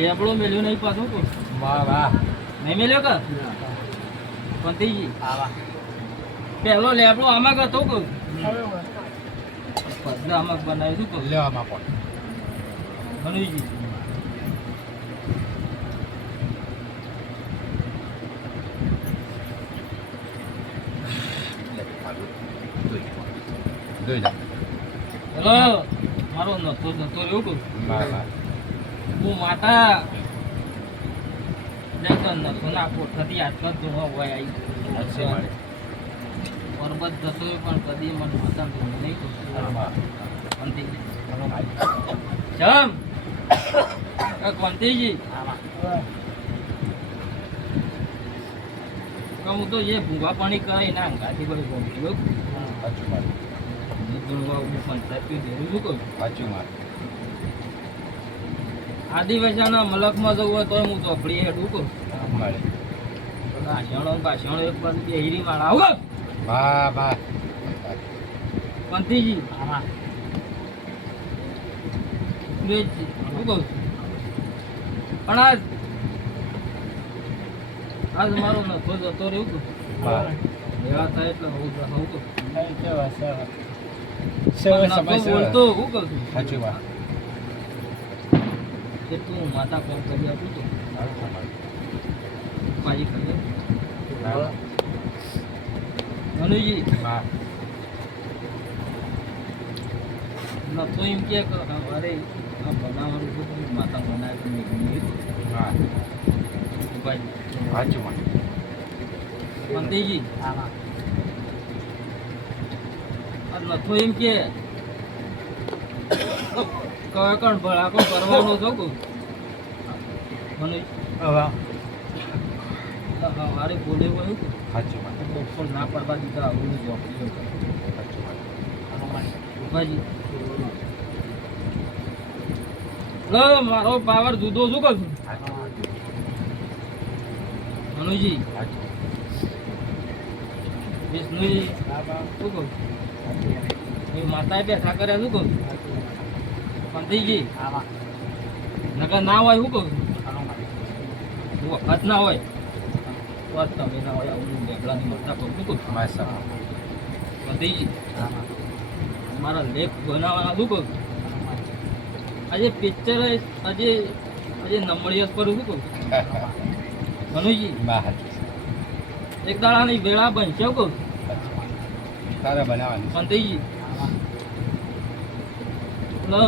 લેબડો મેલ્યો નહીં પાછો તો વાહ વાહ નહીં મેલ્યો કે પંતીજી પહેલો લેબડો આમાં ગયો તો કહું પછી આમાં બનાવ્યું શું કહું લેવામાં પણ મનુજી જોઈ જા હેલો મારો નતો રહ્યો કહું વાહ વાહ હું માતા લેતો નતો ના કોઠાથી આટલો જ જોવા હોય અચ્છા આવી પર્વત જતો હોય પણ કદી મને માતા નહીં કહું પંતીજી ચમ પંતીજી હું તો એ ભૂંગા પાણી કરાય ના ગાથી બધું ગમતું સાચું મારે આદિવાસીના મલકમાં જવું હોય તો હું ચોપડી હેઠું કહું ઘાસણો ઘાસણો એક બાજુ બે હીરી માળ આવો વાહ વાહ પંતીજી શું કહું પણ આજ મારો નફો જતો રહ્યું કહું એવા થાય એટલે હું કહું બોલતો હું કહું છું સાચી વાત એટલું માતા કોમ કરી આપું તો મારી ખબર મનુજી નતો એમ કે અરે આ બનાવવાનું છે તો માતા બનાવી સાચું વાત પંતીજી નતો એમ કે કણ ભળાકો કરવાનો છો કહું મનુજ મારે બોલે હોય સાચું વાત બપોર ના પડવા દીધા આવું જોબ ઉભાજી મારો પાવર જુદો શું કહું મનુજી વિષ્ણુજી શું કહું માતાએ બેઠા કર્યા શું કહું પંથીજી નકર ના હોય શું કહું વખત ના હોય તો તમે ના હોય આવું લેબડાની મળતા કહું શું કહું પંથીજી મારા લેખ બનાવવાના શું કહું આજે પિક્ચર આજે નમળિયત પર શું કહું મનુજી એક દાડાની વેળા બનશે કહું તારે બનાવવાની પંથીજી લો